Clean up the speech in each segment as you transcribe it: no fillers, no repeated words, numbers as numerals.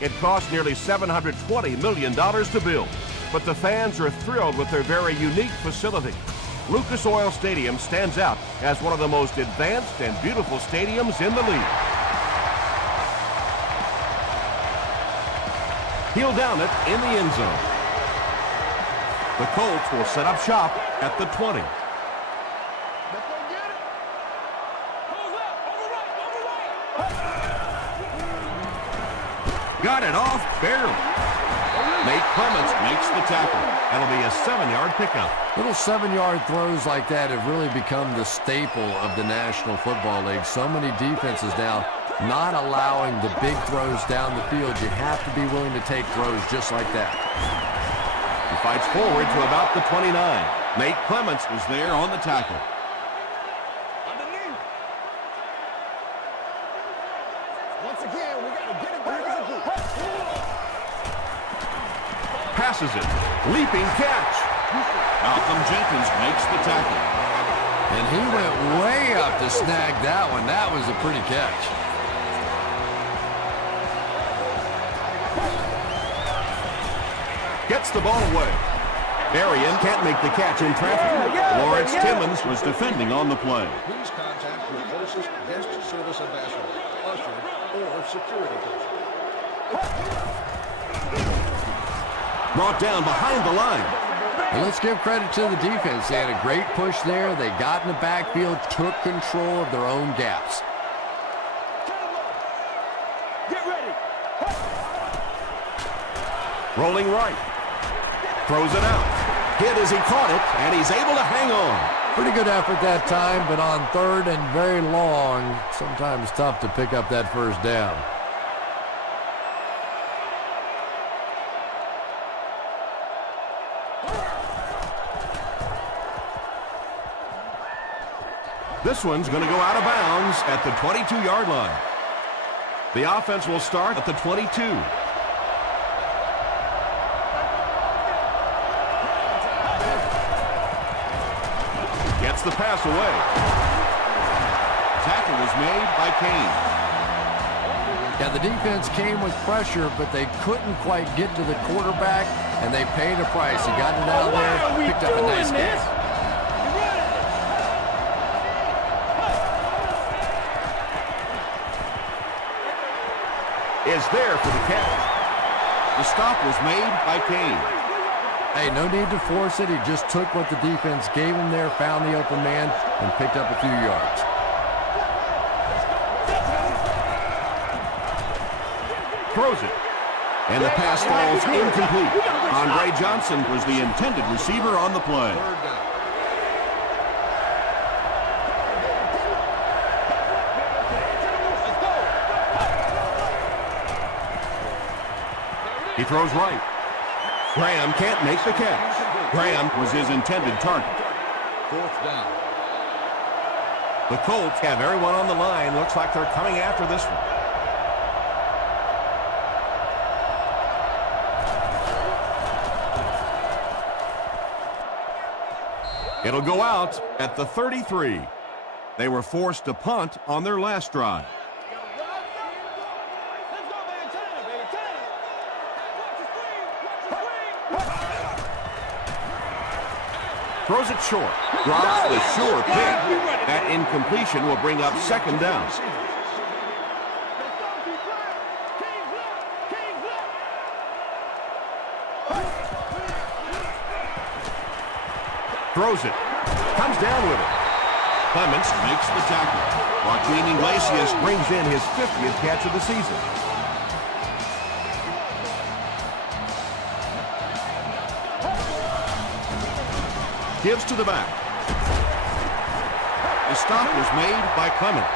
It cost nearly $720 million to build, but the fans are thrilled with their very unique facility. Lucas Oil Stadium stands out as one of the most advanced and beautiful stadiums in the league. He'll down it in the end zone. The Colts will set up shop at the 20. Got it off barely. Nate Clements makes the tackle. That'll be a 7-yard pickup. Little 7-yard throws like that have really become the staple of the National Football League. So many defenses now not allowing the big throws down the field. You have to be willing to take throws just like that. He fights forward to about the 29. Nate Clements was there on the tackle. Once again, we got to get it back as a group. Passes it. Leaping catch. Malcolm Jenkins makes the tackle. And he went way up to snag that one. That was a pretty catch. Gets the ball away. Arian can't make the catch in traffic. Lawrence Timmons was defending on the play. Please contact your closest guest service ambassador, usher, or security person. Brought down behind the line. And let's give credit to the defense. They had a great push there. They got in the backfield, took control of their own gaps. Get ready. Rolling right. Throws it out. Hit as he caught it, and he's able to hang on. Pretty good effort that time, but on third and very long, sometimes tough to pick up that first down. This one's going to go out of bounds at the 22-yard line. The offense will start at the 22. Gets the pass away. Tackle was made by Kane. Yeah, the defense came with pressure, but they couldn't quite get to the quarterback, and they paid a price. He got it out there, picked up a nice gain. Is there for the catch. The stop was made by Kane. Hey, no need to force it. He just took what the defense gave him there, found the open man, and picked up a few yards. Throws it. And the pass falls incomplete. Andre Johnson was the intended receiver on the play. He throws right. Graham can't make the catch. Graham was his intended target. Fourth down. The Colts have everyone on the line. Looks like they're coming after this one. It'll go out at the 33. They were forced to punt on their last drive. Throws it short. Drops the sure pick. That incompletion will bring up second down. Throws it. Comes down with it. Clements makes the tackle. Joaquin Iglesias brings in his 50th catch of the season. Gives to the back. The stop was made by Clements.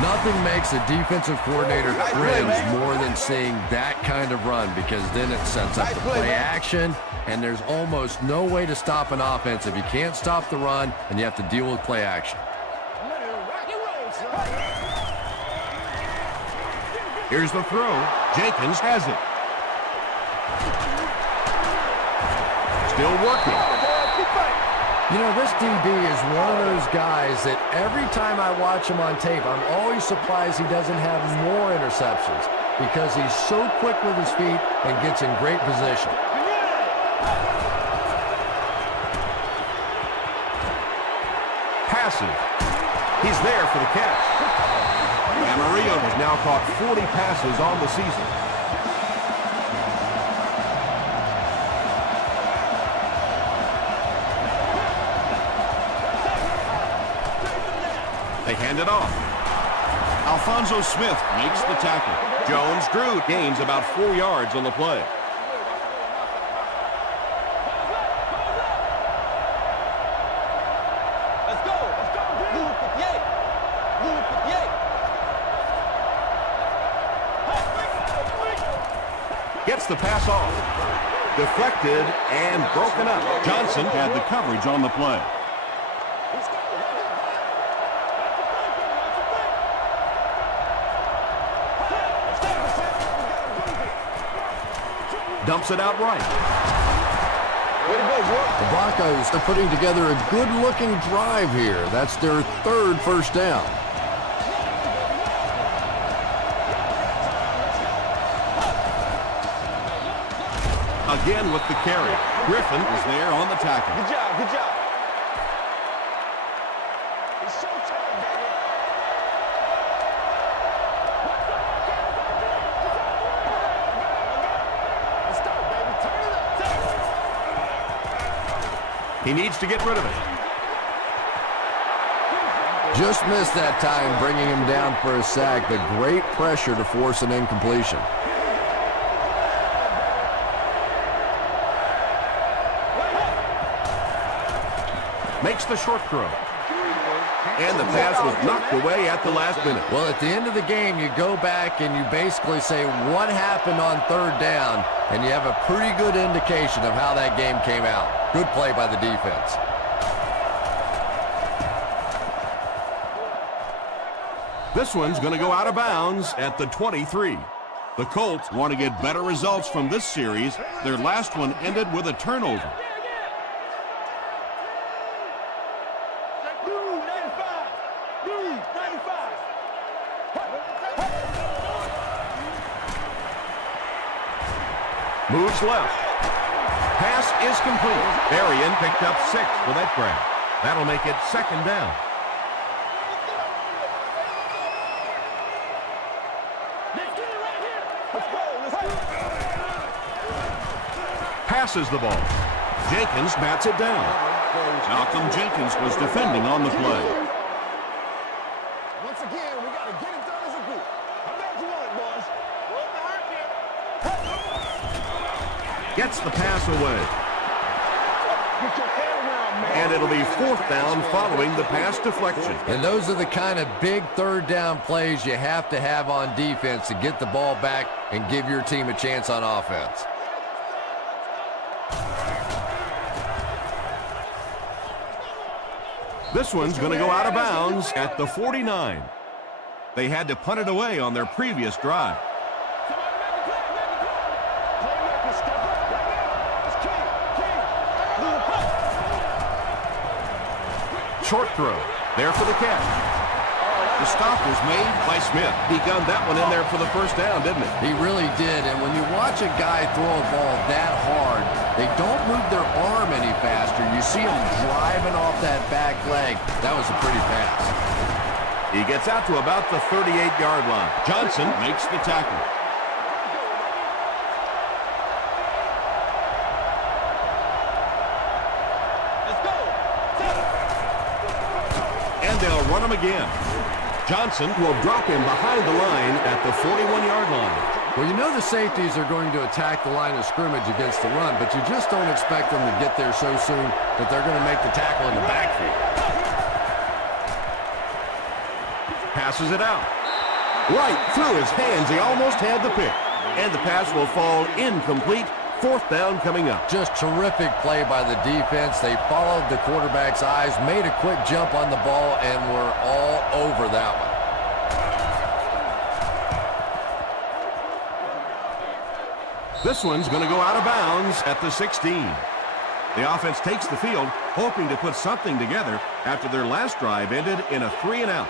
Nothing makes a defensive coordinator cringe more than seeing that kind of run, because then it sets up the play action, and there's almost no way to stop an offense if you can't stop the run and you have to deal with play action. Here's the throw. Jenkins has it. Still working. You know, this DB is one of those guys that every time I watch him on tape, I'm always surprised he doesn't have more interceptions. because he's so quick with his feet and gets in great position. Passes. He's there for the catch. And Mario has now caught 40 passes on the season. They hand it off. Alfonso Smith makes the tackle. Jones-Drew gains about 4 yards on the play. Gets the pass off. Deflected and broken up. Johnson had the coverage on the play. Dumps it out right. The Broncos are putting together a good-looking drive here. That's their third first down. Again with the carry. Griffin is there on the tackle. Good job, good job. It's showtime, baby. Let's go, baby. Turn it up. He needs to get rid of it. Just missed that time, bringing him down for a sack, but great pressure to force an incompletion. Makes the short throw. And the pass was knocked away at the last minute. Well, at the end of the game, you go back and you basically say what happened on third down, and you have a pretty good indication of how that game came out. Good play by the defense. This one's going to go out of bounds at the 23. The Colts want to get better results from this series. Their last one ended with a turnover. Moves left. Pass is complete. Berrien picked up 6 for that grab. That'll make it second down. Passes the ball. Jenkins bats it down. Malcolm Jenkins was defending on the play. Once again, we got to get it done as a group. How bad you want it, boys? Gets the pass away. Get your head around, man. And it'll be fourth down following the pass deflection. And those are the kind of big third down plays you have to have on defense to get the ball back and give your team a chance on offense. This one's going to go out of bounds at the 49. They had to punt it away on their previous drive. Short throw. There for the catch. The stop was made by Smith. He gunned that one in there for the first down, didn't he? He really did, and when you watch a guy throw a ball that hard, they don't move their arm any faster. You see him driving off that back leg. That was a pretty pass. He gets out to about the 38-yard line. Johnson makes the tackle. And they'll run him again. Johnson will drop him behind the line at the 41-yard line. Well, you know the safeties are going to attack the line of scrimmage against the run, but you just don't expect them to get there so soon that they're going to make the tackle in the backfield. Passes it out. Right through his hands. He almost had the pick. And the pass will fall incomplete. Fourth down coming up. Just terrific play by the defense. They followed the quarterback's eyes, made a quick jump on the ball, and were all over that one. This one's going to go out of bounds at the 16. The offense takes the field, hoping to put something together after their last drive ended in a 3-and-out.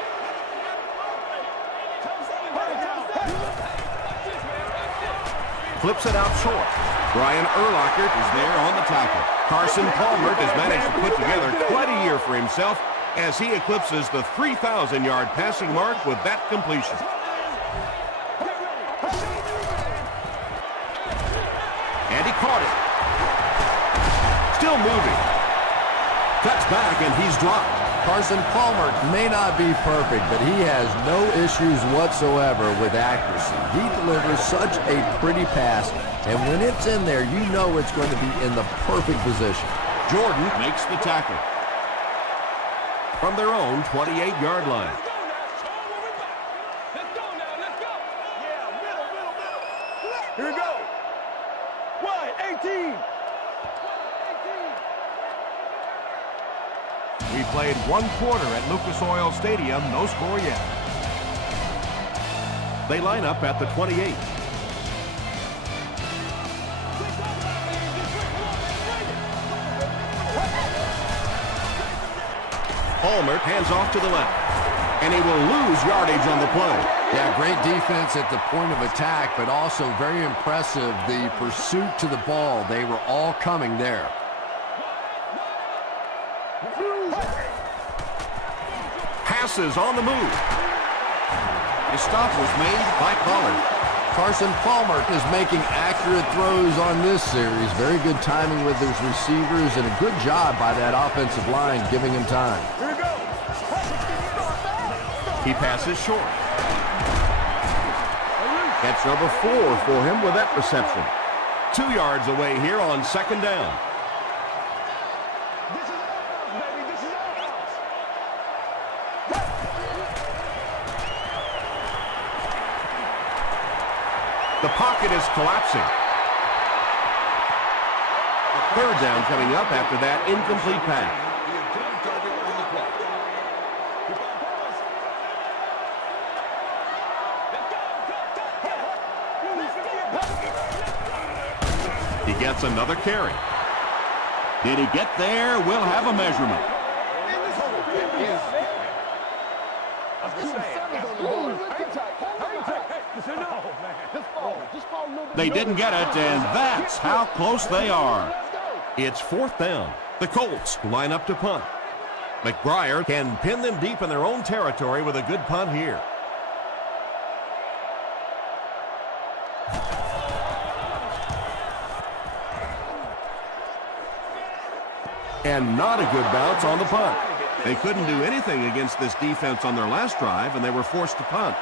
Flips it out short. Brian Urlacher is there on the tackle. Carson Palmer has managed to put together quite a year for himself as he eclipses the 3,000-yard passing mark with that completion. And he caught it. Still moving. Cuts back and he's dropped. Carson Palmer may not be perfect, but he has no issues whatsoever with accuracy. He delivers such a pretty pass, and when it's in there, you know it's going to be in the perfect position. Jordan makes the tackle from their own 28-yard line. Here we go. Wide, 18. We played one quarter at Lucas Oil Stadium, no score yet. They line up at the 28. Palmer hands off to the left, and he will lose yardage on the play. Yeah, great defense at the point of attack, but also very impressive, the pursuit to the ball. They were all coming there. Passes on the move. The stop was made by Pollard. Carson Palmer is making accurate throws on this series. Very good timing with his receivers and a good job by that offensive line giving him time. Here we go. He passes short. That's number 4 for him with that reception. 2 yards away here on second down. This is our house, baby. This is our house. The pocket is collapsing. Third down coming up after that incomplete pass. The intended target on the play. He gets another carry. Did he get there? We'll have a measurement. They didn't get it, and that's how close they are. It's fourth down. The Colts line up to punt. McBriar can pin them deep in their own territory with a good punt here. And not a good bounce on the punt. They couldn't do anything against this defense on their last drive, and they were forced to punt.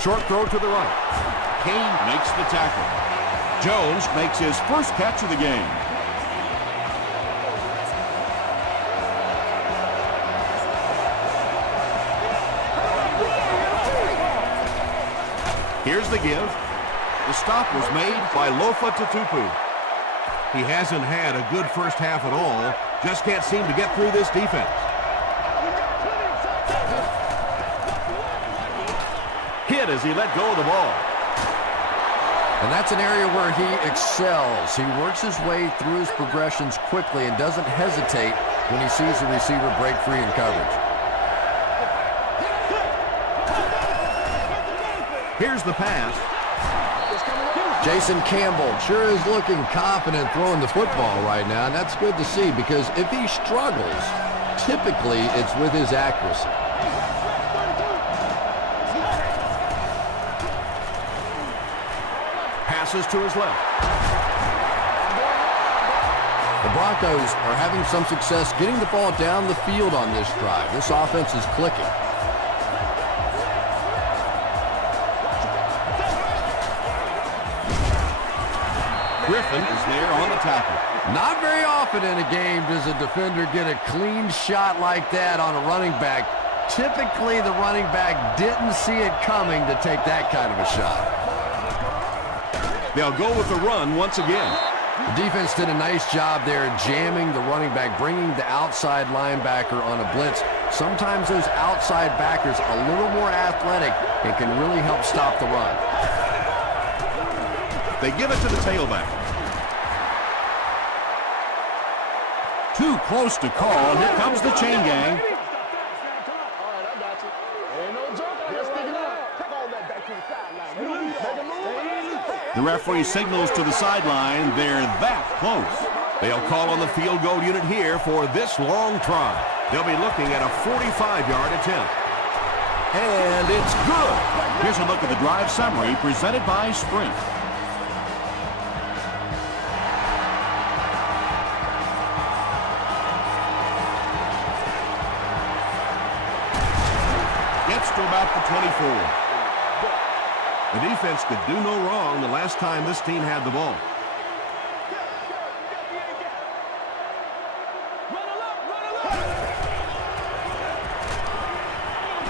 Short throw to the right. Kane makes the tackle. Jones makes his first catch of the game. Here's the give. The stop was made by Lofa Tatupu. He hasn't had a good first half at all. Just can't seem to get through this defense. Hit as he let go of the ball. And that's an area where he excels. He works his way through his progressions quickly and doesn't hesitate when he sees the receiver break free in coverage. Here's the pass. Jason Campbell sure is looking confident throwing the football right now, and that's good to see because if he struggles, typically it's with his accuracy. Passes to his left. The Broncos are having some success getting the ball down the field on this drive. This offense is clicking. Griffin is there on the tackle. Not very often in a game does a defender get a clean shot like that on a running back. Typically, the running back didn't see it coming to take that kind of a shot. They'll go with the run once again. The defense did a nice job there jamming the running back, bringing the outside linebacker on a blitz. Sometimes those outside backers are a little more athletic and can really help stop the run. They give it to the tailback. Too close to call. Here comes the chain gang. The referee signals to the sideline. They're that close. They'll call on the field goal unit here for this long try. They'll be looking at a 45-yard attempt. And it's good. Here's a look at the drive summary presented by Sprint. Gets to about the 24. The defense could do no wrong the last time this team had the ball.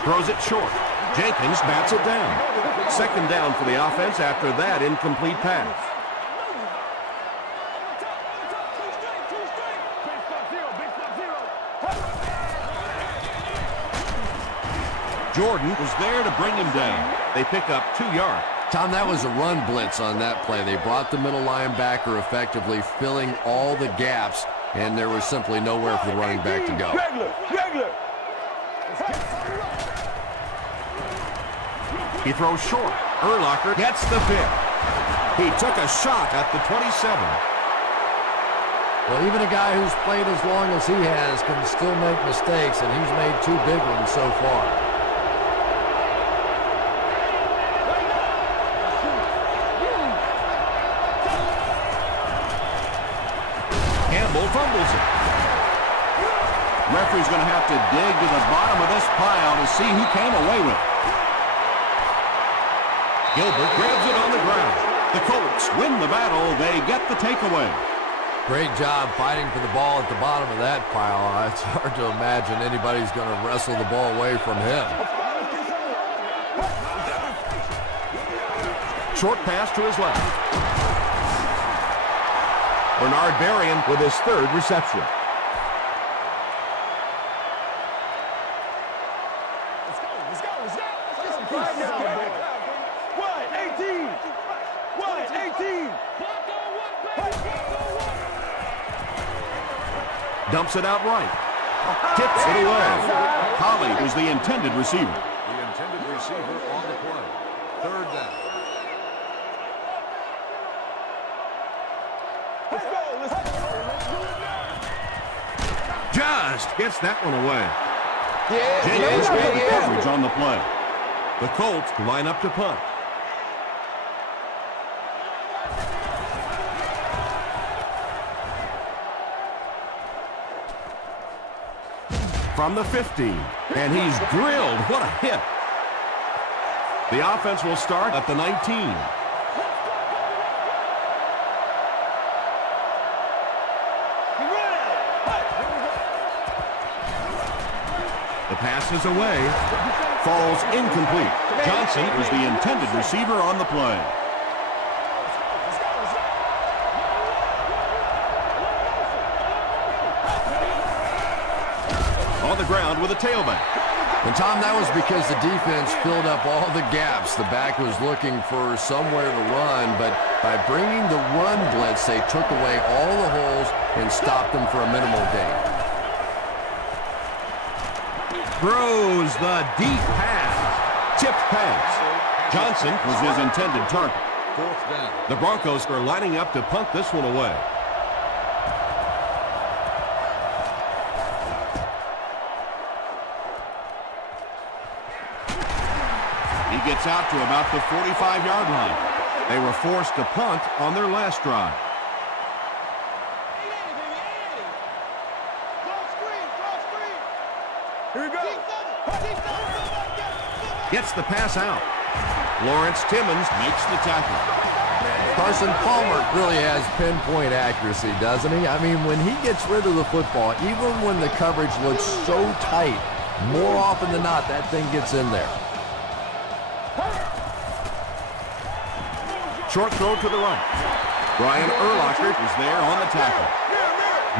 Throws it short. Jenkins bats it down. Second down for the offense after that incomplete pass. Jordan was there to bring him down. They pick up 2 yards. Tom, that was a run blitz on that play. They brought the middle linebacker effectively filling all the gaps, and there was simply nowhere for the running back to go. Regular. He throws short. Urlacher gets the pick. He took a shot at the 27. Well, even a guy who's played as long as he has can still make mistakes, and he's made 2 big ones so far. Campbell fumbles it. Referee's going to have to dig to the bottom of this pile to see who came away with it. Gilbert grabs it on the ground. The Colts win the battle. They get the takeaway. Great job fighting for the ball at the bottom of that pile. It's hard to imagine anybody's going to wrestle the ball away from him. Short pass to his left. Bernard Berrien with his 3rd reception. Let's go. Right now, boy. 18. Dumps it out right. Tips it away. Holly was the intended receiver. The intended receiver on the play. 3rd down. Let's go. Just gets that one away. Jenkins made the coverage on the play. The Colts line up to punt. From the 15, and he's drilled. What a hit. The offense will start at the 19. The pass is away. Falls incomplete. Johnson was the intended receiver on the play. On the ground with a tailback. And Tom, that was because the defense filled up all the gaps. The back was looking for somewhere to run, but by bringing the run blitz, they took away all the holes and stopped them for a minimal gain. Throws the deep pass. Tipped pass. Johnson was his intended target. 4th down. The Broncos are lining up to punt this one away. He gets out to about the 45-yard line. They were forced to punt on their last drive. Here we go. Gets the pass out. Lawrence Timmons makes the tackle. Carson Palmer really has pinpoint accuracy, doesn't he? I mean, when he gets rid of the football, even when the coverage looks so tight, more often than not, that thing gets in there. Short throw to the right. Brian Urlacher is there on the tackle.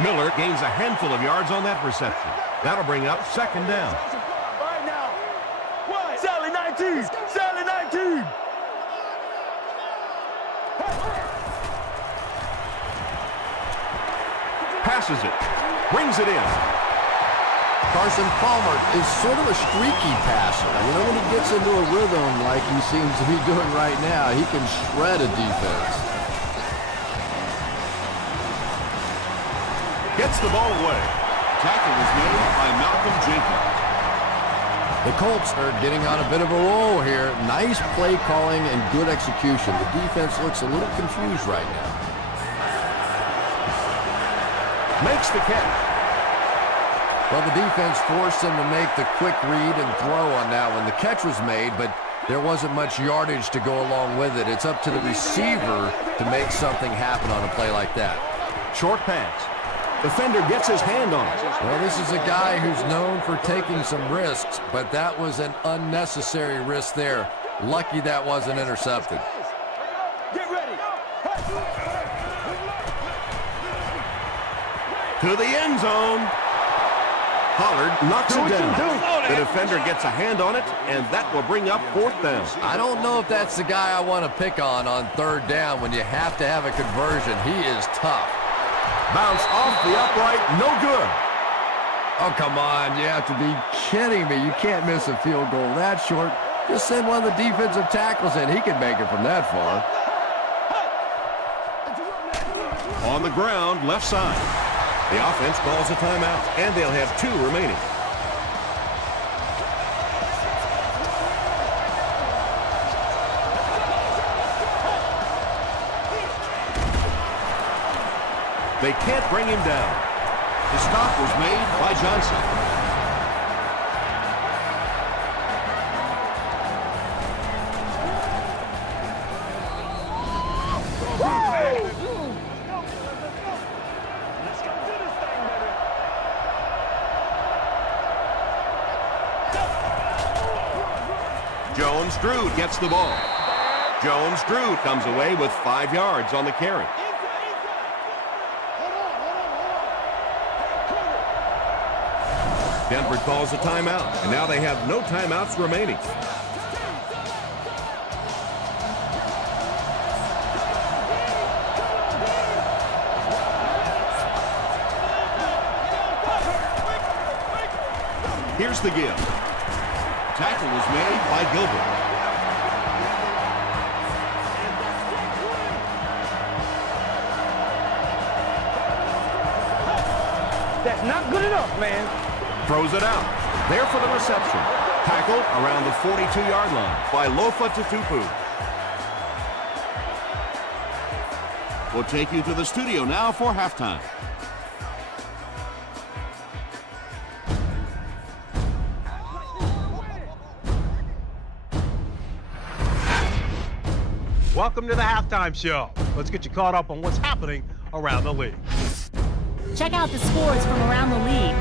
Miller gains a handful of yards on that reception. That'll bring up 2nd down. Right now. What? Sally 19. Sally 19. Passes it. Brings it in. Carson Palmer is sort of a streaky passer. You know, when he gets into a rhythm like he seems to be doing right now, he can shred a defense. Gets the ball away. Tackle was made by Malcolm Jenkins. The Colts are getting on a bit of a roll here. Nice play calling and good execution. The defense looks a little confused right now. Makes the catch. Well, the defense forced him to make the quick read and throw on that one. The catch was made, but there wasn't much yardage to go along with it. It's up to the receiver to make something happen on a play like that. Short pass. Defender gets his hand on it. Well, this is a guy who's known for taking some risks, but that was an unnecessary risk there. Lucky that wasn't intercepted. Get ready. To the end zone. Pollard knocks it down. The defender gets a hand on it, and that will bring up 4th down. I don't know if that's the guy I want to pick on 3rd down when you have to have a conversion. He is tough. Bounce off the upright, no good. Oh, come on. You have to be kidding me. You can't miss a field goal that short. Just send one of the defensive tackles in. He can make it from that far. On the ground, left side. The offense calls a timeout, and they'll have 2 remaining. They can't bring him down. The stop was made by Johnson. Jones-Drew gets the ball. Jones-Drew comes away with 5 yards on the carry. Denver calls a timeout, and now they have no timeouts remaining. Here's the give. Tackle was made by Gilbert. That's not good enough, man. Throws it out. There for the reception. Tackle around the 42-yard line by Lofa Tatupu. We'll take you to the studio now for halftime. Welcome to the halftime show. Let's get you caught up on what's happening around the league. Check out the scores from around the league.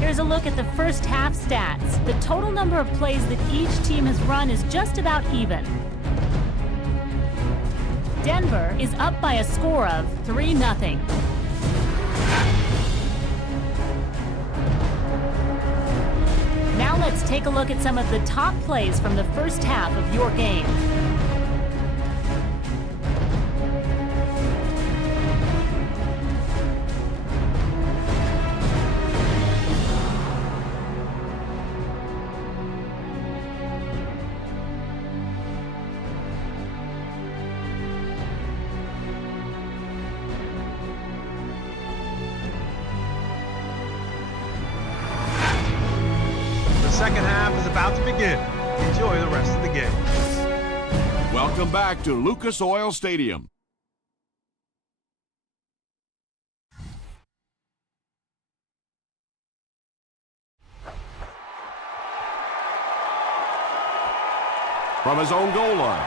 Here's a look at the first half stats. The total number of plays that each team has run is just about even. Denver is up by a score of 3-0. Now let's take a look at some of the top plays from the first half of your game. Second half is about to begin. Enjoy the rest of the game. Welcome back to Lucas Oil Stadium. From his own goal line.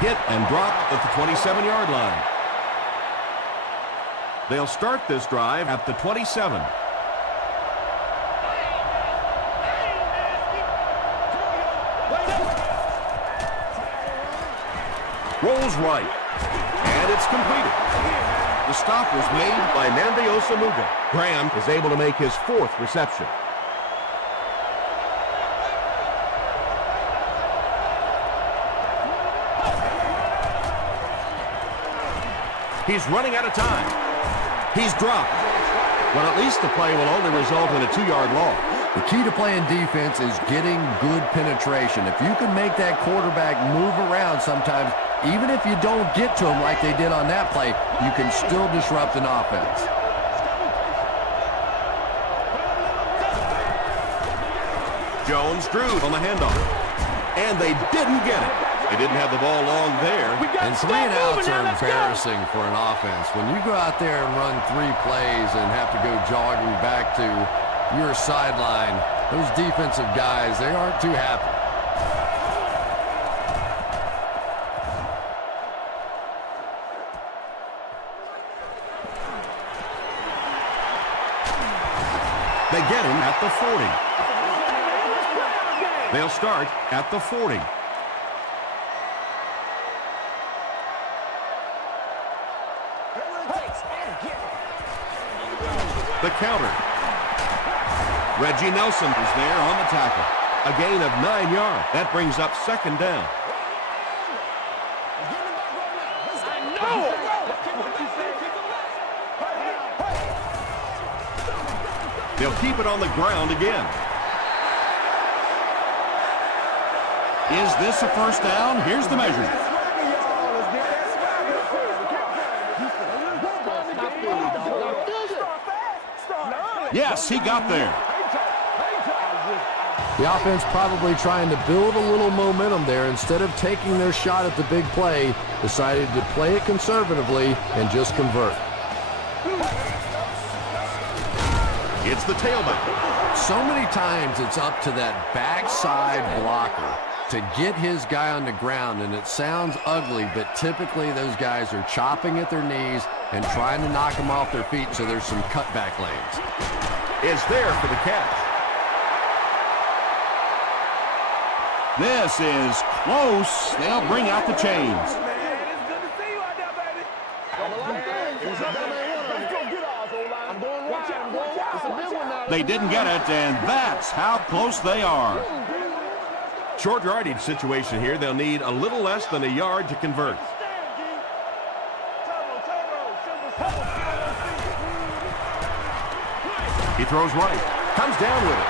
Hit and dropped at the 27-yard line. They'll start this drive at the 27. Rolls right. And it's completed. The stop was made By Nandi Osamuga. Graham is able to make his 4th reception. He's running out of time. He's dropped. Well, at least the play will only result in a 2-yard loss. The key to playing defense is getting good penetration. If you can make that quarterback move around sometimes, even if you don't get to him like they did on that play, you can still disrupt an offense. Jones drew on the handoff. And they didn't get it. They didn't have the ball long there. And 3 and outs are embarrassing for an offense. When you go out there and run 3 plays and have to go jogging back to your sideline, those defensive guys, they aren't too happy. They get him at the 40. They'll start at the 40. The counter. Reggie Nelson is there on the tackle. A gain of 9 yards. That brings up 2nd down. They'll keep it on the ground again. Is this a 1st down? Here's the measure. Yes, he got there. The offense probably trying to build a little momentum there. Instead of taking their shot at the big play, decided to play it conservatively and just convert. It's the tailback. So many times it's up to that backside blocker to get his guy on the ground, and it sounds ugly, but typically those guys are chopping at their knees and trying to knock them off their feet, so there's some cutback lanes. Is there for the catch. This is close. They'll bring out the chains. They didn't get it, and that's how close they are. Short yardage situation here. They'll need a little less than a yard to convert. He throws right. Comes down with it.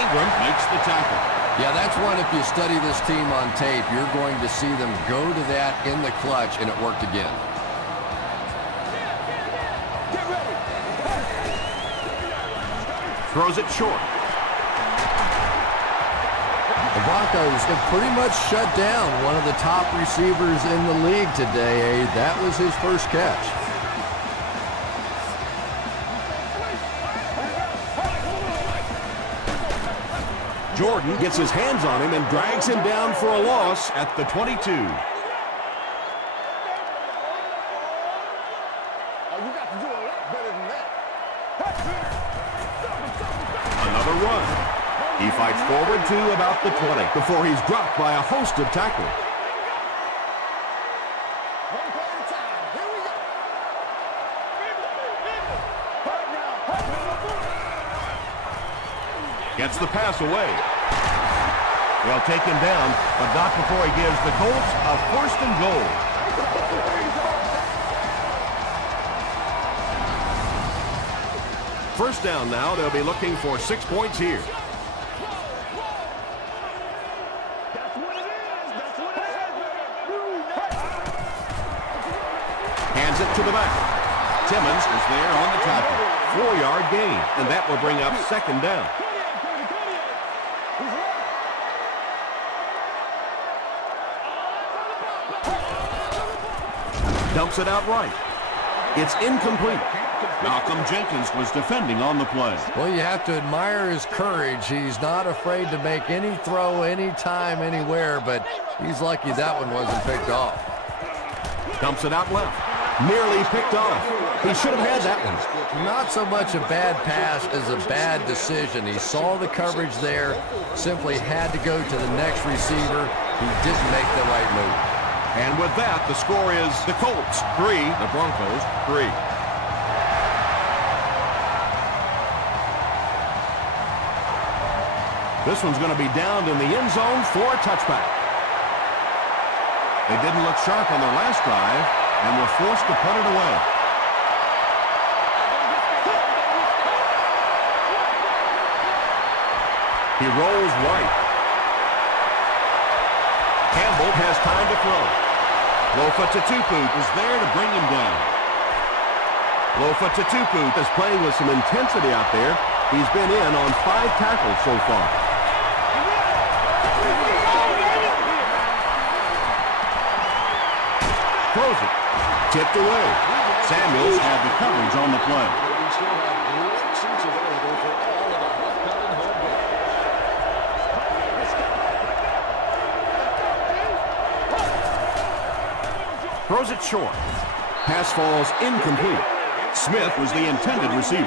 Ingram makes the tackle. Yeah, that's one, if you study this team on tape, you're going to see them go to that in the clutch, and it worked again. Throws it short. The Broncos have pretty much shut down one of the top receivers in the league today. That was his first catch. Jordan gets his hands on him and drags him down for a loss at the 22. Another run. He fights forward to about the 20 before he's dropped by a host of tacklers. Gets the pass away. They'll take him down, but not before he gives the Colts a 1st and goal. First down now. They'll be looking for 6 points here. Hands it to the back. Timmons is there on the tackle. 4-yard gain, and that will bring up 2nd down. Dumps it out right. It's incomplete. Malcolm Jenkins was defending on the play. Well, you have to admire his courage. He's not afraid to make any throw, anytime, anywhere, but he's lucky that one wasn't picked off. Dumps it out left. Nearly picked off. He should have had that one. Not so much a bad pass as a bad decision. He saw the coverage there, simply had to go to the next receiver. He didn't make the right move. And with that, the score is the Colts 3, the Broncos 3. This one's going to be downed in the end zone for a touchback. They didn't look sharp on their last drive and were forced to punt it away. He rolls right. Campbell has time to throw. Lofa Tatupu is there to bring him down. Lofa Tatupu is playing with some intensity out there. He's been in on 5 tackles so far. Throws it. Tipped away. Samuels had the coverage on the play. Throws it short. Pass falls incomplete. Smith was the intended receiver.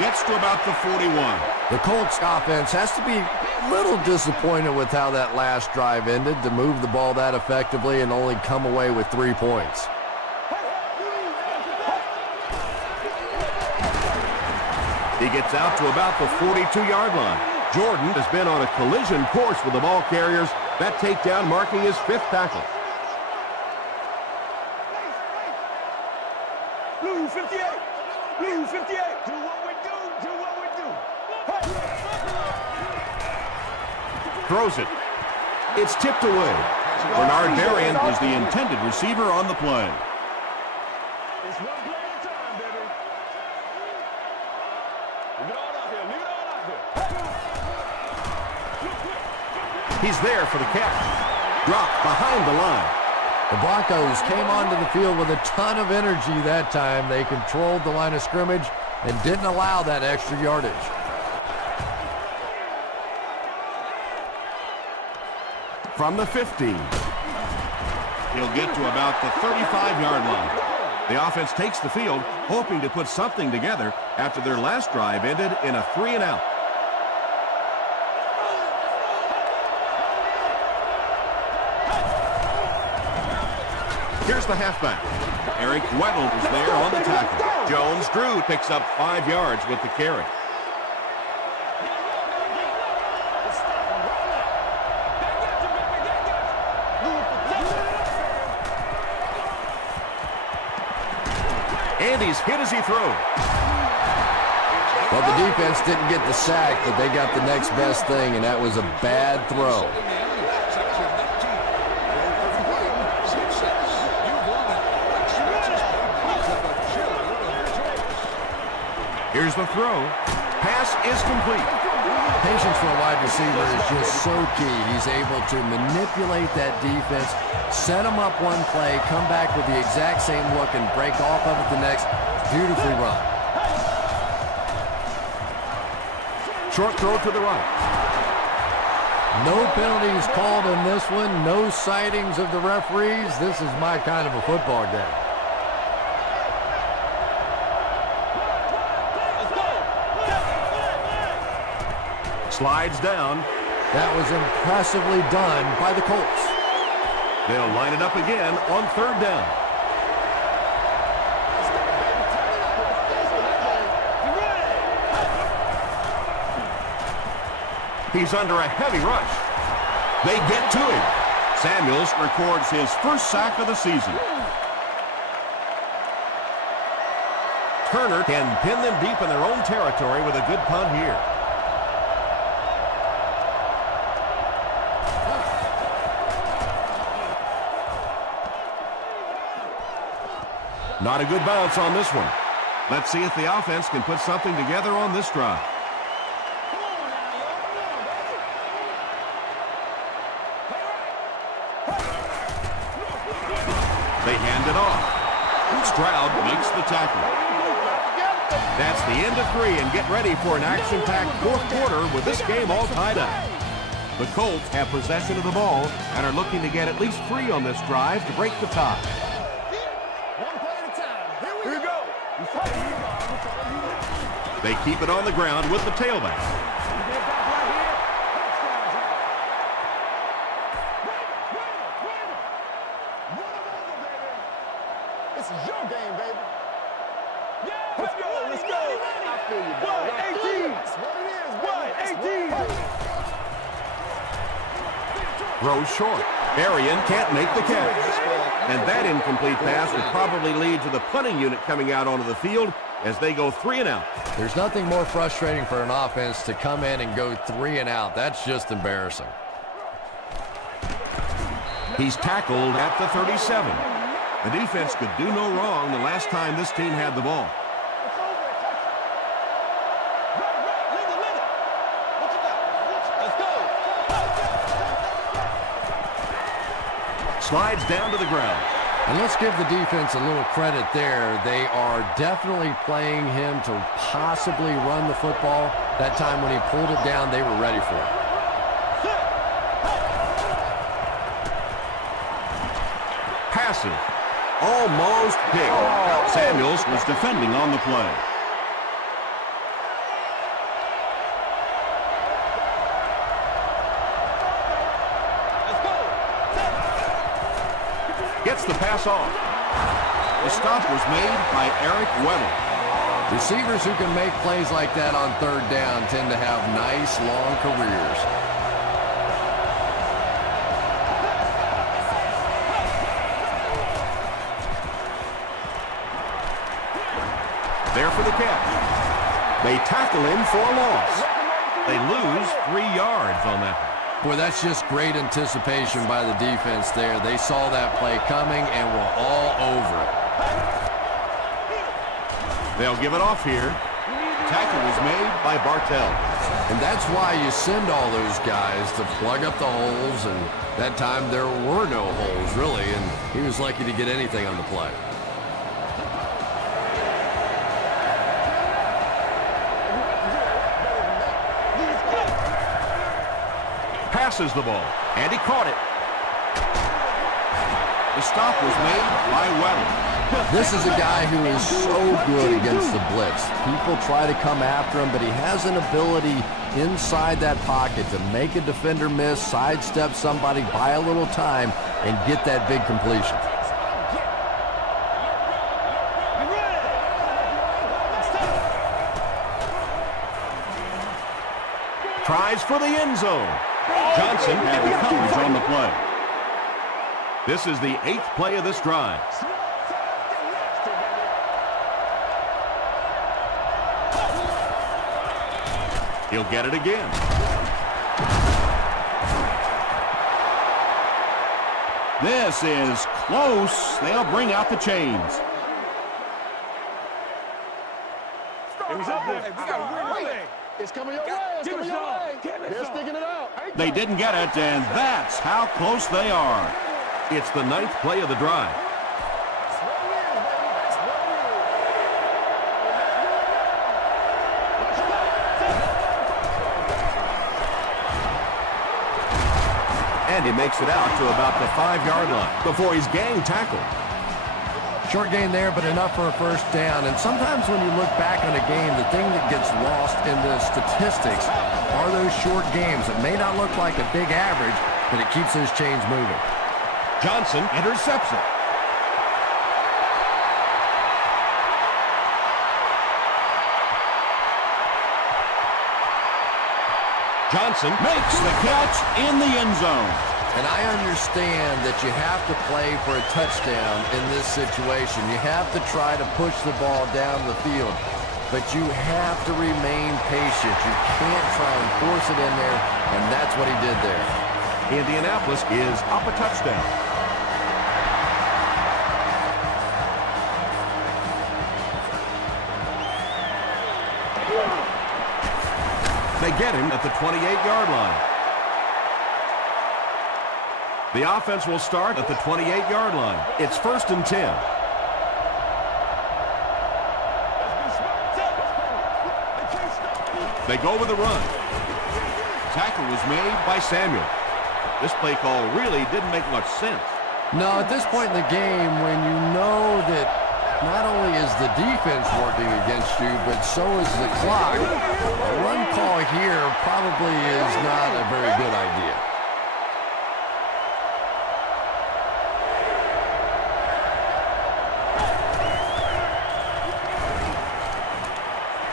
Gets to about the 41. The Colts offense has to be a little disappointed with how that last drive ended to move the ball that effectively and only come away with 3 points. He gets out to about the 42-yard line. Jordan has been on a collision course with the ball carriers. That takedown marking his 5th tackle. Blue 58. Blue 58. Do what we do. Do what we do. Throws it. It's tipped away. Bernard Berrien was the intended receiver on the play. It's one play at a time, baby. Leave it all out here. Leave it all out here. He's there for the catch. Dropped behind the line. The Broncos came onto the field with a ton of energy that time. They controlled the line of scrimmage and didn't allow that extra yardage. From the 15. He'll get to about the 35-yard line. The offense takes the field, hoping to put something together after their last drive ended in a 3-and-out. Here's the halfback. Eric Weddle is there on the tackle. Jones-Drew picks up 5 yards with the carry. And he's hit as he throws. Well, the defense didn't get the sack, but they got the next best thing, and that was a bad throw. Here's the throw. Pass is complete. Patience for a wide receiver is just so key. He's able to manipulate that defense, set them up one play, come back with the exact same look, and break off of it the next. Beautifully run. Short throw to the right. No penalties called in this one. No sightings of the referees. This is my kind of a football game. Slides down. That was impressively done by the Colts. They'll line it up again on 3rd down. He's under a heavy rush. They get to him. Samuels records his 1st sack of the season. Turner can pin them deep in their own territory with a good punt here. Not a good bounce on this one. Let's see if the offense can put something together on this drive. They hand it off. Stroud makes the tackle. That's the end of 3, and get ready for an action-packed 4th quarter with this game all tied up. The Colts have possession of the ball and are looking to get at least 3 on this drive to break the tie. One play at a time. They keep it on the ground with the tailback. This is your game, baby. Yeah, let's go, let's go. I feel you, bro. 1-18. That's what it is, baby. 1-18. Throws short. Arian can't make the catch. And that incomplete pass will probably lead to the punting unit coming out onto the field as they go 3 and out. There's nothing more frustrating for an offense to come in and go 3 and out. That's just embarrassing. He's tackled at the 37. The defense could do no wrong the last time this team had the ball. Slides down to the ground. And let's give the defense a little credit there. They are definitely playing him to possibly run the football. That time when he pulled it down, they were ready for it. Passes. Almost picked. Samuels was defending on the play. Gets the pass off. The stop was made by Eric Weddle. Receivers who can make plays like that on 3rd down tend to have nice, long careers. There for the catch. They tackle him for a loss. They lose 3 yards on that one. Boy, that's just great anticipation by the defense there. They saw that play coming and were all over it. They'll give it off here. Tackle was made by Bartell. And that's why you send all those guys to plug up the holes, and that time there were no holes, really, and he was lucky to get anything on the play. Passes the ball, and he caught it. The stop was made by Weddle. This is a guy who is so good against the blitz. People try to come after him, but he has an ability inside that pocket to make a defender miss, sidestep somebody, buy a little time, and get that big completion. Tries for the end zone. Johnson had the coverage on the play. This is the 8th play of this drive. He'll get it again. This is close. They'll bring out the chains. It was up there. We got a win. It's coming your way. It's coming your way. They're sticking it out. They didn't get it, and that's how close they are. It's the 9th play of the drive. And he makes it out to about the 5-yard line before he's gang tackled. Short gain there, but enough for a first down. And sometimes when you look back on a game, the thing that gets lost in the statistics are those short games. It may not look like a big average, but it keeps those chains moving. Johnson intercepts it. Johnson makes the catch in the end zone. And I understand that you have to play for a touchdown in this situation. You have to try to push the ball down the field. But you have to remain patient. You can't try and force it in there, and that's what he did there. Indianapolis is up a touchdown. They get him at the 28-yard line. The offense will start at the 28-yard line. It's 1st and 10. They go with the run. Tackle was made by Samuel. This play call really didn't make much sense. No, at this point in the game, when you know that not only is the defense working against you, but so is the clock. A run call here probably is not a very good idea.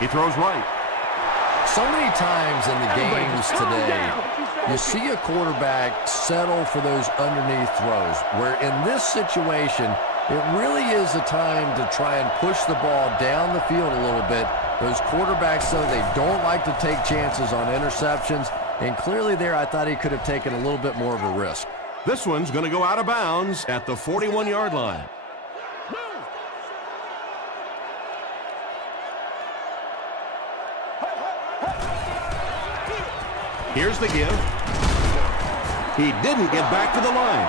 He throws right. So many times in the games today, you see a quarterback settle for those underneath throws, where in this situation, it really is a time to try and push the ball down the field a little bit. Those quarterbacks, though, they don't like to take chances on interceptions, and clearly there I thought he could have taken a little bit more of a risk. This one's going to go out of bounds at the 41-yard line. Here's the give. He didn't get back to the line.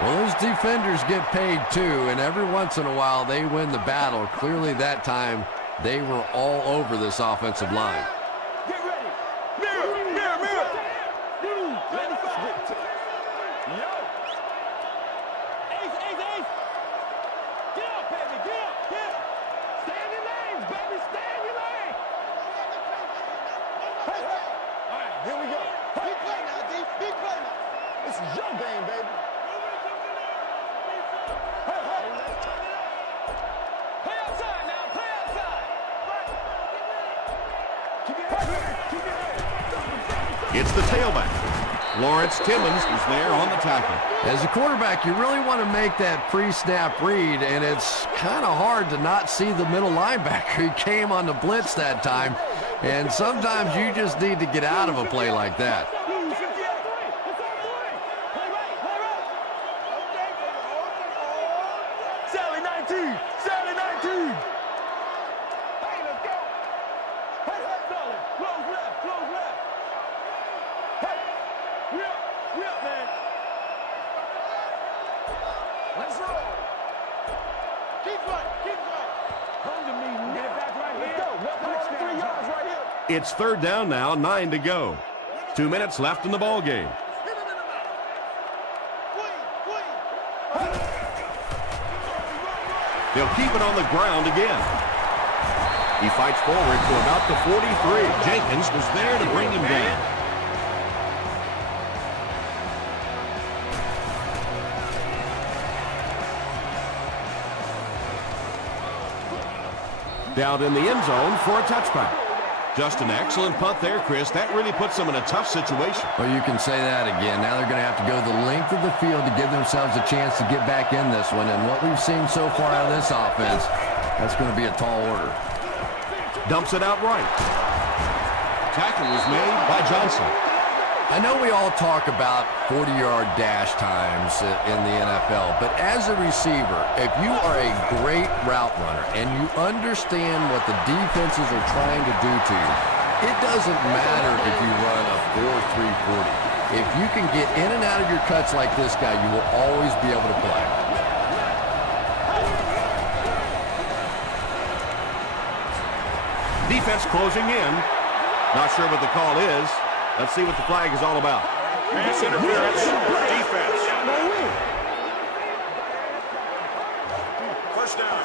Well, those defenders get paid too, and every once in a while they win the battle. Clearly that time they were all over this offensive line. Get ready. Mirror, mirror, mirror. Yo. Ace, ace, ace. Get up, baby. Get up, get up. Stay in your lanes, baby. Stay in your lane. Hey, hey. All right, here we go. Big play now, D. Big play now. This is your game, baby. Hey, hey. Play outside now. Play outside. Keep your head ready. Keep your head. It's the tailback. Lawrence Timmons is there on the tackle. As a quarterback, you really want to make that pre-snap read, and it's kind of hard to not see the middle linebacker. He came on the blitz that time, and sometimes you just need to get out of a play like that. Sally 19! Sally 19! Hey, let's go! Hey, hey, Sally! Close left, close left! Hey! We up, man! Let's roll! Keep right, keep right! Come to me, get it back right here! Let's go! Welcome 3 yards right here! It's third down now, 9 to go. 2 minutes left in the ball game. They'll keep it on the ground again. He fights forward to about the 43. Jenkins was there to bring him down. Down in the end zone for a touchback. Just an excellent punt there, Chris. That really puts them in a tough situation. Well, you can say that again. Now they're going to have to go the length of the field to give themselves a chance to get back in this one. And what we've seen so far out of this offense, that's going to be a tall order. Dumps it out right. Tackle was made by Johnson. I know we all talk about 40-yard dash times in the NFL, but as a receiver, if you are a great route runner and you understand what the defenses are trying to do to you, it doesn't matter if you run a 4.3 40. If you can get in and out of your cuts like this guy, you will always be able to play. Defense closing in. Not sure what the call is. Let's see what the flag is all about. Pass interference, defense. First down.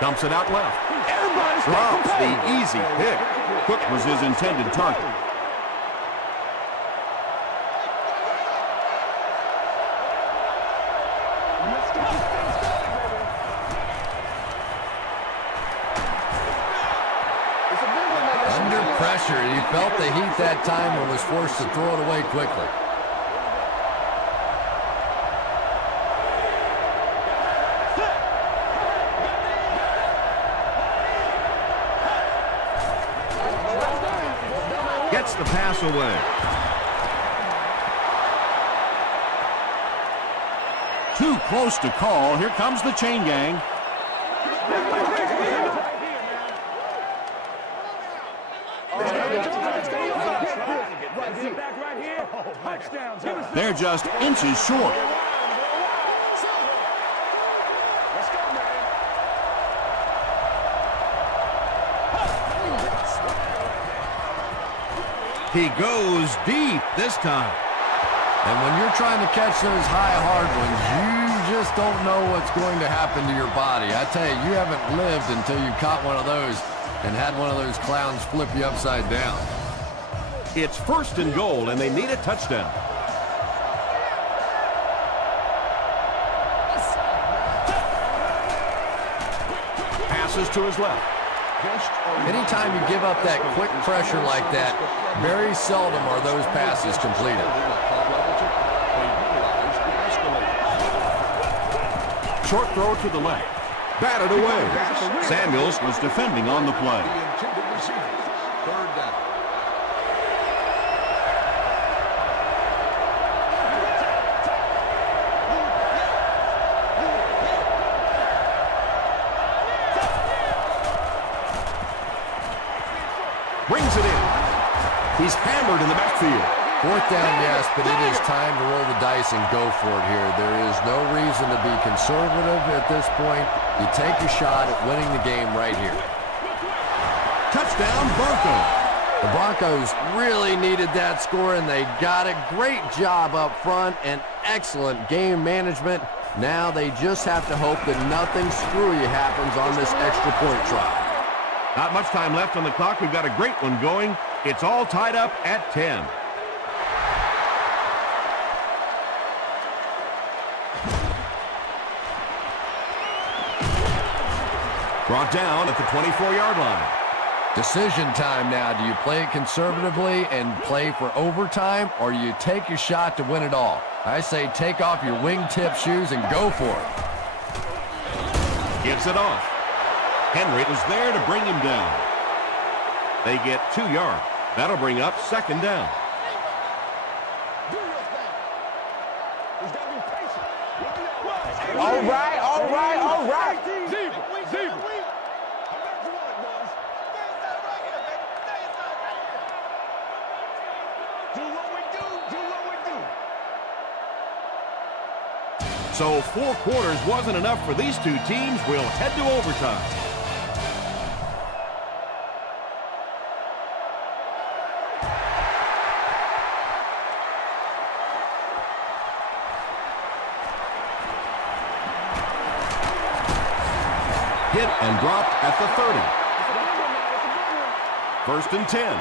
Dumps it out left. Drops the easy pick. Cook was his intended target. Under pressure, he felt the heat that time and was forced to throw it away quickly. Gets the pass away. Too close to call. Here comes the chain gang. They're just inches short. He goes deep this time. And when you're trying to catch those high, hard ones, you just don't know what's going to happen to your body. I tell you, you haven't lived until you caught one of those and had one of those clowns flip you upside down. It's 1st and goal, and they need a touchdown. Passes to his left. Anytime you give up that quick pressure like that, very seldom are those passes completed. Short throw to the left. Batted away. Samuels was defending on the play. Third down. Brings it in. He's hammered in the backfield. 4th down, yes, but it is time to roll the dice and go for it here. There is no reason to be conservative at this point. You take a shot at winning the game right here. Touchdown, Broncos. The Broncos really needed that score, and they got it. Great job up front and excellent game management. Now they just have to hope that nothing screwy happens on this extra point try. Not much time left on the clock. We've got a great one going. It's all tied up at 10. Brought down at the 24-yard line. Decision time now. Do you play it conservatively and play for overtime, or you take a shot to win it all? I say take off your wingtip shoes and go for it. Gives it off. Henry was there to bring him down. They get 2 yards. That'll bring up 2nd down. All right, all right, all right. Zebra. Do what we do. So 4 quarters wasn't enough for these two teams. We'll head to overtime. Hit and dropped at the 30. 1st and 10.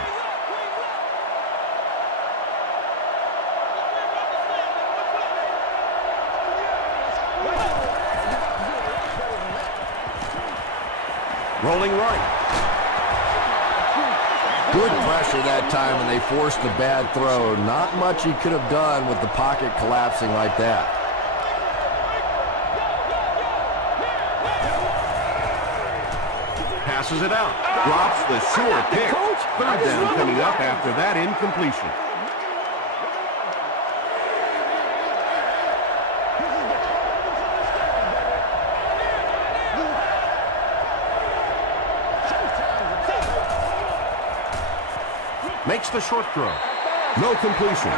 Rolling right. Good pressure that time, and they forced a bad throw. Not much he could have done with the pocket collapsing like that. Passes it out. Drops the sure pick. 3rd down coming up after that incompletion. Makes the short throw. No completion.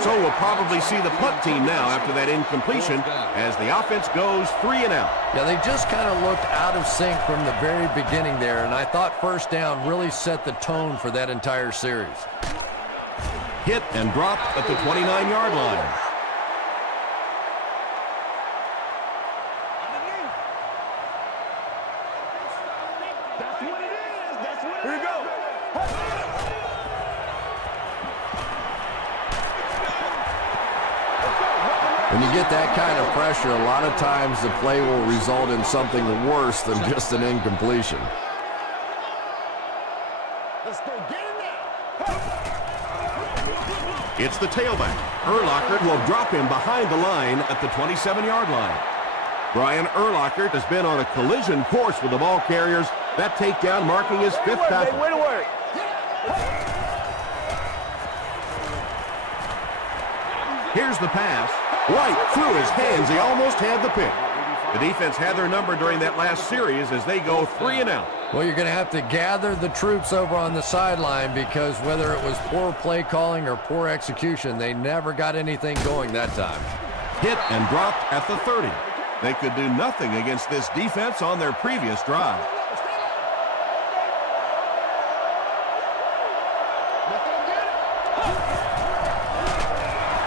So we'll probably see the punt team now after that incompletion as the offense goes 3 and out. Yeah, they just kind of looked out of sync from the very beginning there, and I thought 1st down really set the tone for that entire series. Hit and drop at the 29-yard line. That's what it is. Here we go. When you get that kind of pressure, a lot of times the play will result in something worse than just an incompletion. Let's go get it now. It's the tailback. Urlacher will drop him behind the line at the 27-yard line. Brian Urlacher has been on a collision course with the ball carriers. That takedown marking his 5th tackle. Way to work. Here's the pass. Right through his hands. He almost had the pick. The defense had their number during that last series as they go 3 and out. Well, you're going to have to gather the troops over on the sideline because whether it was poor play calling or poor execution, they never got anything going that time. Hit and dropped at the 30. They could do nothing against this defense on their previous drive.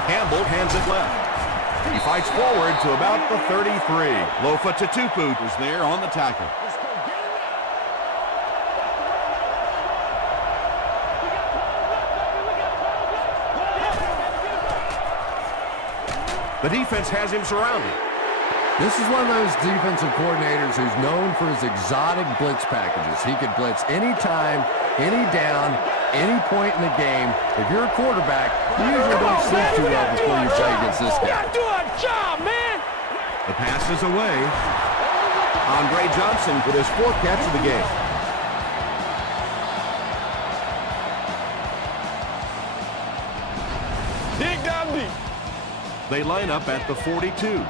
Campbell hands it left. He fights forward to about the 33. Lofa Tatupu is there on the tackle. The defense has him surrounded. This is one of those defensive coordinators who's known for his exotic blitz packages. He could blitz any time, any down, any point in the game. If you're a quarterback, you usually don't sleep too well before you play against this guy. Do a job, man! The pass is away. Andre Johnson with his 4th catch of the game. Dig down deep. They line up at the 42.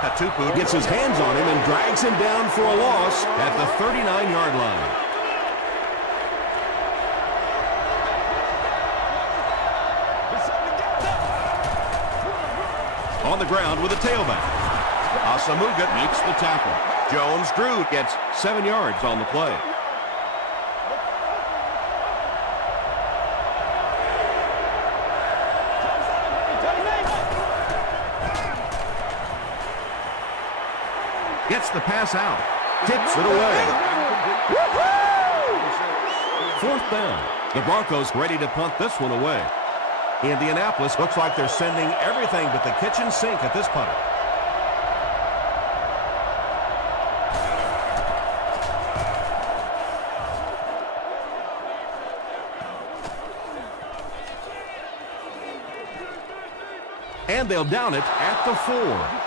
Tatupu gets his hands on him and drags him down for a loss at the 39-yard line. On the ground with a tailback. Asamuga makes the tackle. Jones-Drew gets 7 yards on the play. Gets the pass out. Tips it away. 4th down. The Broncos ready to punt this one away. Indianapolis looks like they're sending everything but the kitchen sink at this punter. And they'll down it at the 4.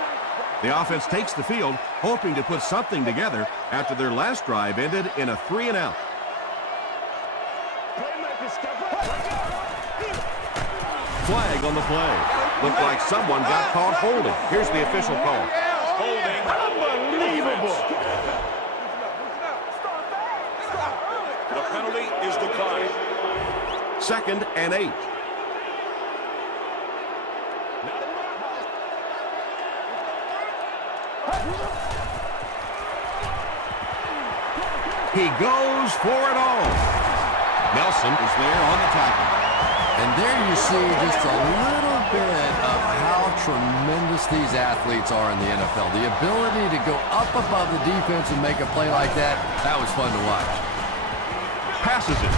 The offense takes the field, hoping to put something together after their last drive ended in a 3-and-out. Flag on the play. Looked like someone got caught holding. Here's the official call. Holding. Unbelievable. The penalty is declined. 2nd and 8. He goes for it all. Nelson is there on the tackle. And there you see just a little bit of how tremendous these athletes are in the NFL. The ability to go up above the defense and make a play like that, that was fun to watch. Passes it.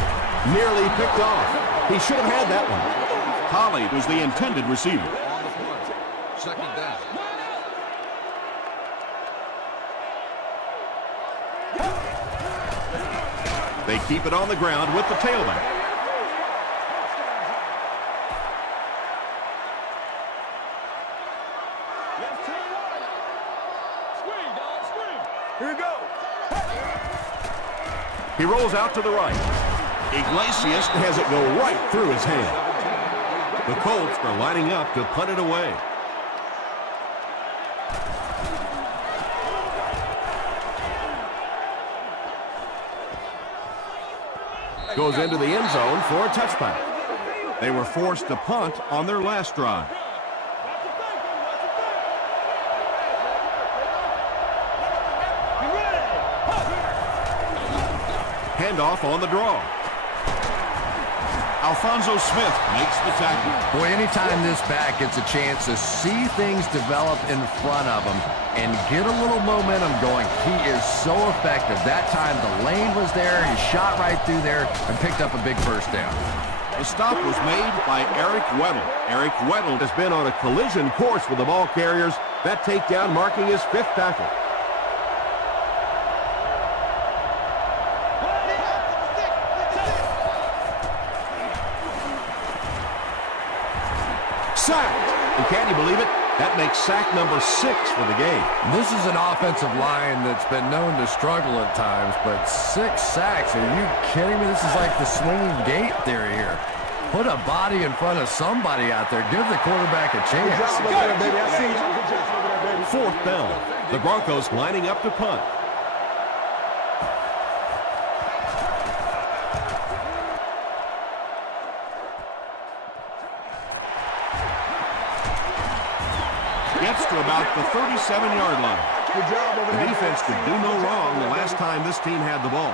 Nearly picked off. He should have had that one. Holly was the intended receiver. On the play. 2nd down. They keep it on the ground with the tailback. Here we go. He rolls out to the right. Iglesias has it go right through his hand. The Colts are lining up to punt it away. Goes into the end zone for a touchback. They were forced to punt on their last drive. Handoff on the draw. Alfonso Smith makes the tackle. Boy, anytime this back gets a chance to see things develop in front of him and get a little momentum going, he is so effective. That time the lane was there, he shot right through there and picked up a big first down. The stop was made by Eric Weddle. Eric Weddle has been on a collision course with the ball carriers. That takedown marking his 5th tackle. Sacked. And can you believe it? That makes sack number 6 for the game. This is an offensive line that's been known to struggle at times, but 6 sacks, are you kidding me? This is like the swinging gate theory here. Put a body in front of somebody out there. Give the quarterback a chance. 4th down. The Broncos lining up to punt. Gets to about the 37-yard line. The defense could do no wrong the last time this team had the ball.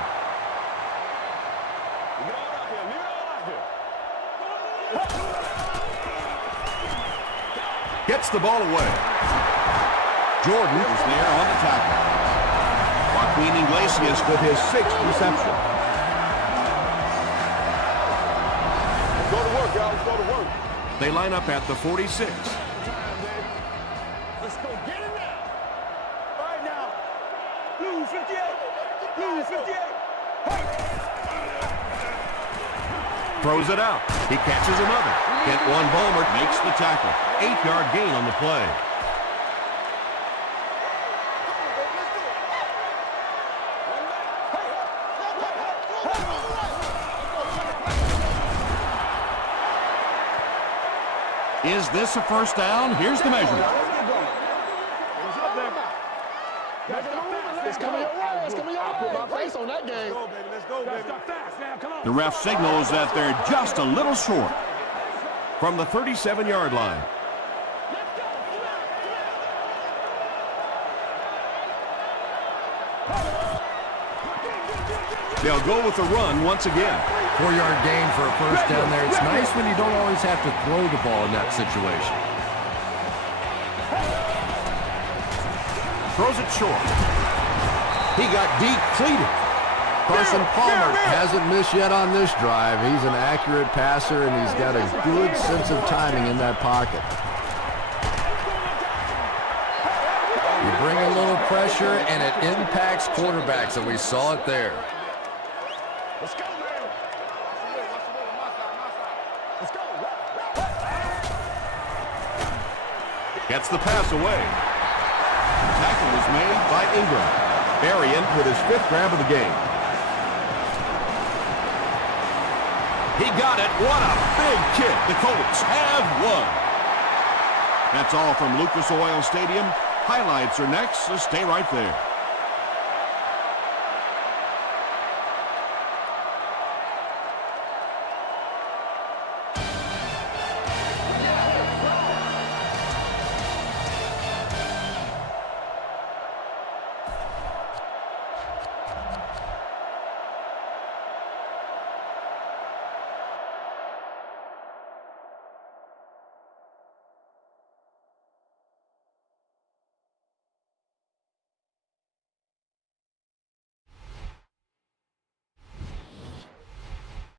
Gets the ball away. Jordan is there on the tackle. Joaquin Iglesias with his 6th reception. Go to work, y'all. Let's go to work. They line up at the 46. Let's go get it now. All right, now. Blue 58. Blue 58. Throws it out. He catches another. Kent Balmer makes the tackle. 8-yard gain on the play. Is this a first down? Here's the measurement. It's coming your way. It's coming your way. I put my face on that game. Let's go, baby. The ref signals that they're just a little short from the 37-yard line. They'll go with the run once again. 4-yard gain for a first down there. It's nice when you don't always have to throw the ball in that situation. Throws it short. He got depleted. Carson Palmer hasn't missed yet on this drive. He's an accurate passer, and he's got a good sense of timing in that pocket. You bring a little pressure, and it impacts quarterbacks, and we saw it there. Let's go, man. Let's go. Gets the pass away. The tackle was made by Ingram. Arian with his 5th grab of the game. He got it. What a big kick. The Colts have won. That's all from Lucas Oil Stadium. Highlights are next, so stay right there.